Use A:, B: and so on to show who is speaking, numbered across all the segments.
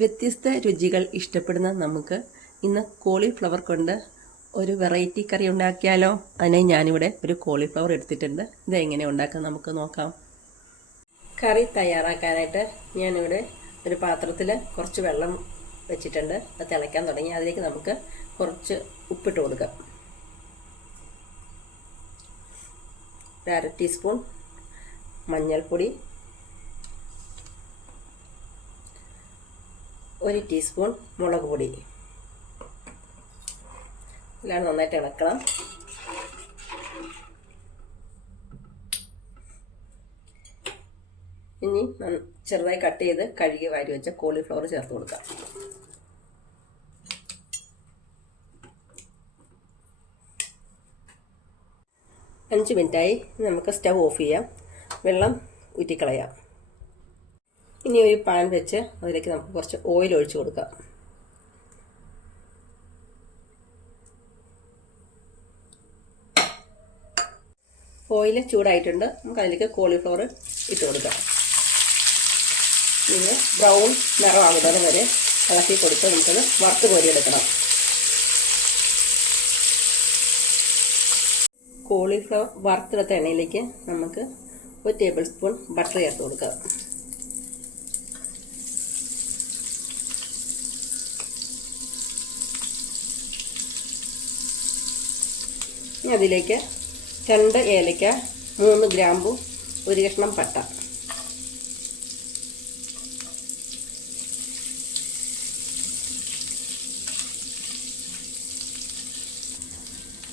A: വ്യത്യസ്ത രുചികൾ ഇഷ്ടപ്പെടുന്ന നമുക്ക് ഇന്ന് കോളിഫ്ലവർ കൊണ്ട് ഒരു വെറൈറ്റി കറി ഉണ്ടാക്കിയാലോ? അതിനായി ഞാനിവിടെ ഒരു കോളിഫ്ലവർ എടുത്തിട്ടുണ്ട്. ഇത് എങ്ങനെ ഉണ്ടാക്കാം നമുക്ക് നോക്കാം. കറി തയ്യാറാക്കാനായിട്ട് ഞാനിവിടെ ഒരു പാത്രത്തിൽ കുറച്ച് വെള്ളം വെച്ചിട്ടുണ്ട്. അത് തിളയ്ക്കാൻ തുടങ്ങി. അതിലേക്ക് നമുക്ക് കുറച്ച് ഉപ്പിട്ട് കൊടുക്കാം. ഒരു അര ടീസ്പൂൺ മഞ്ഞൾപ്പൊടി ഒരു ടീസ്പൂൺ മുളക് പൊടി. എല്ലാം നന്നായിട്ട് ഇളക്കണം. ഇനി ചെറുതായി കട്ട് ചെയ്ത് കഴുകി വാരി വെച്ച കോളിഫ്ലവർ ചേർത്ത് കൊടുക്കാം. അഞ്ച് മിനിറ്റായി നമുക്ക് സ്റ്റവ് ഓഫ് ചെയ്യാം. വെള്ളം ഊറ്റിക്കളയാം. ഇനി ഒരു പാൻ വെച്ച് അതിലേക്ക് നമുക്ക് കുറച്ച് ഓയിൽ ഒഴിച്ചു കൊടുക്കാം. ഓയിൽ ചൂടായിട്ടുണ്ട്. നമുക്ക് അതിലേക്ക് കോളിഫ്ലവർ ഇട്ട് കൊടുക്കാം. ഇത് ബ്രൗൺ നിറമാകുന്നത് വരെ ഇളക്കി കൊടുത്ത് നമുക്കത് വറുത്ത് കോരിയെടുക്കണം. കോളിഫ്ലവർ വറുത്തെടുത്ത എണ്ണയിലേക്ക് നമുക്ക് ഒരു ടേബിൾ സ്പൂൺ ബട്ടർ ചേർത്ത് കൊടുക്കാം. ഇനി അതിലേക്ക് രണ്ട് ഏലക്ക മൂന്ന് ഗ്രാമ്പു ഒരു കഷ്ണം പട്ട.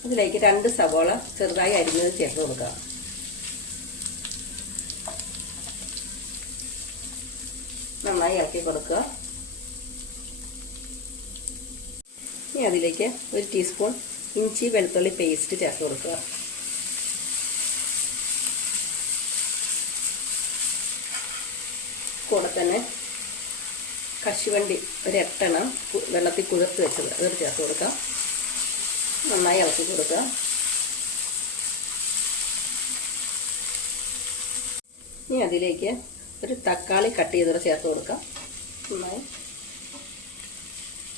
A: ഇതിലേക്ക് രണ്ട് സവോള ചെറുതായി അരിഞ്ഞത് ചേർത്ത് കൊടുക്കുക. നന്നായി ഇളക്കി കൊടുക്കുക. ഇനി അതിലേക്ക് ഒരു ടീസ്പൂൺ ഇഞ്ചി വെളുത്തുള്ളി പേസ്റ്റ് ചേർത്ത് കൊടുക്കുക. കൂടെ തന്നെ കശുവണ്ടി ഒരു എട്ടെണ്ണം വെള്ളത്തിൽ കുതിർത്ത് വെച്ചത്. അത് ചേർത്ത് കൊടുക്കുക. നന്നായി ഇളക്കി കൊടുക്കുക. ഇനി അതിലേക്ക് ഒരു തക്കാളി കട്ട് ചെയ്തത് ചേർത്ത് കൊടുക്കാം നന്നായി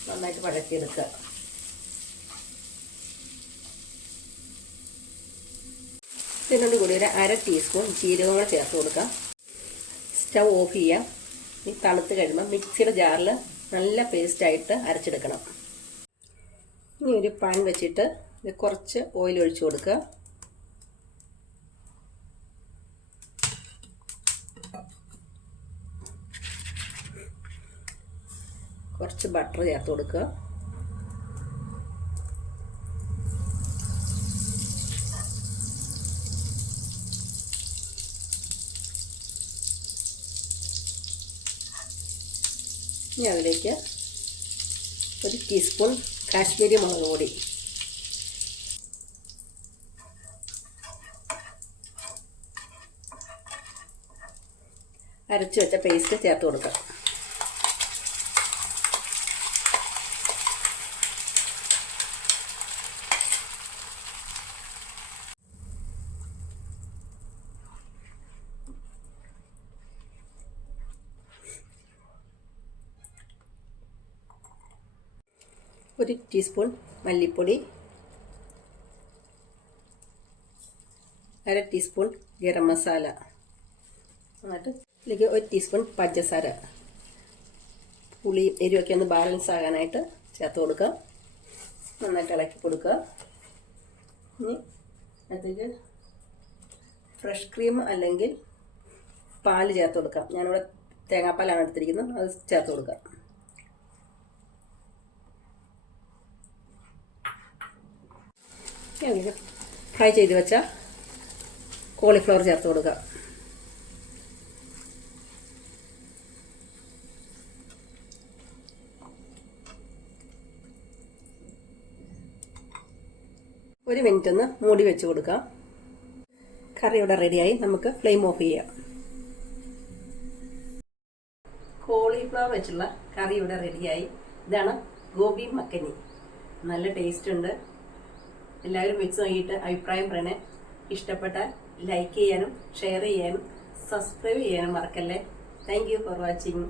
A: നന്നായിട്ട് വഴക്കിയെടുക്കുക ഇതിനോട് കൂടി ഒരു അര ടീസ്പൂൺ ജീരകം കൂടെ ചേർത്ത് കൊടുക്കാം. സ്റ്റൗ ഓഫ് ചെയ്യാം. ഈ തണുത്ത് കഴിയുമ്പോൾ മിക്സിയുടെ ജാറിൽ നല്ല പേസ്റ്റായിട്ട് അരച്ചെടുക്കണം. ഇനി ഒരു പാൻ വെച്ചിട്ട് കുറച്ച് ഓയിൽ ഒഴിച്ചു കൊടുക്കുക. കുറച്ച് ബട്ടർ ചേർത്ത് കൊടുക്കുക. ഇനി അതിലേക്ക് ഒരു ടീസ്പൂൺ കാശ്മീരി മുളക് പൊടി. അരച്ചു വെച്ച പേസ്റ്റ് ചേർത്ത് കൊടുക്കാം. ഒരു ടീസ്പൂൺ മല്ലിപ്പൊടി. അര ടീസ്പൂൺ ഗരം മസാല. എന്നിട്ട് ഇതിലേക്ക് ഒരു ടീസ്പൂൺ പഞ്ചസാര. പുളി എരിവൊക്കെ ഒന്ന് ബാലൻസ് ആകാനായിട്ട് ചേർത്ത് കൊടുക്കുക. നന്നായിട്ട് ഇളക്കി കൊടുക്കുക. ഇനി അതിലേക്ക് ഫ്രഷ് ക്രീം അല്ലെങ്കിൽ പാൽ ചേർത്ത് കൊടുക്കാം ഞാനിവിടെ തേങ്ങാപ്പാലാണ് എടുത്തിരിക്കുന്നത്. അത് ചേർത്ത് കൊടുക്കാം ഫ്രൈ ചെയ്ത് വെച്ച കോളിഫ്ലവർ ചേർത്ത് കൊടുക്കുക ഒരു മിനിറ്റ് ഒന്ന് മൂടി വെച്ച് കൊടുക്കാം. കറി ഇവിടെ റെഡിയായി നമുക്ക് ഫ്ലെയിം ഓഫ് ചെയ്യാം. കോളിഫ്ലവർ വെച്ചുള്ള കറി ഇവിടെ റെഡിയായി ഇതാണ് ഗോബി മക്കനി നല്ല ടേസ്റ്റ് ഉണ്ട്. എല്ലാവരും വെച്ച് നോക്കിയിട്ട് അഭിപ്രായം പറയണേ. ഇഷ്ടപ്പെട്ടാൽ ലൈക്ക് ചെയ്യാനും ഷെയർ ചെയ്യാനും സബ്സ്ക്രൈബ് ചെയ്യാനും മറക്കല്ലേ. Thank for watching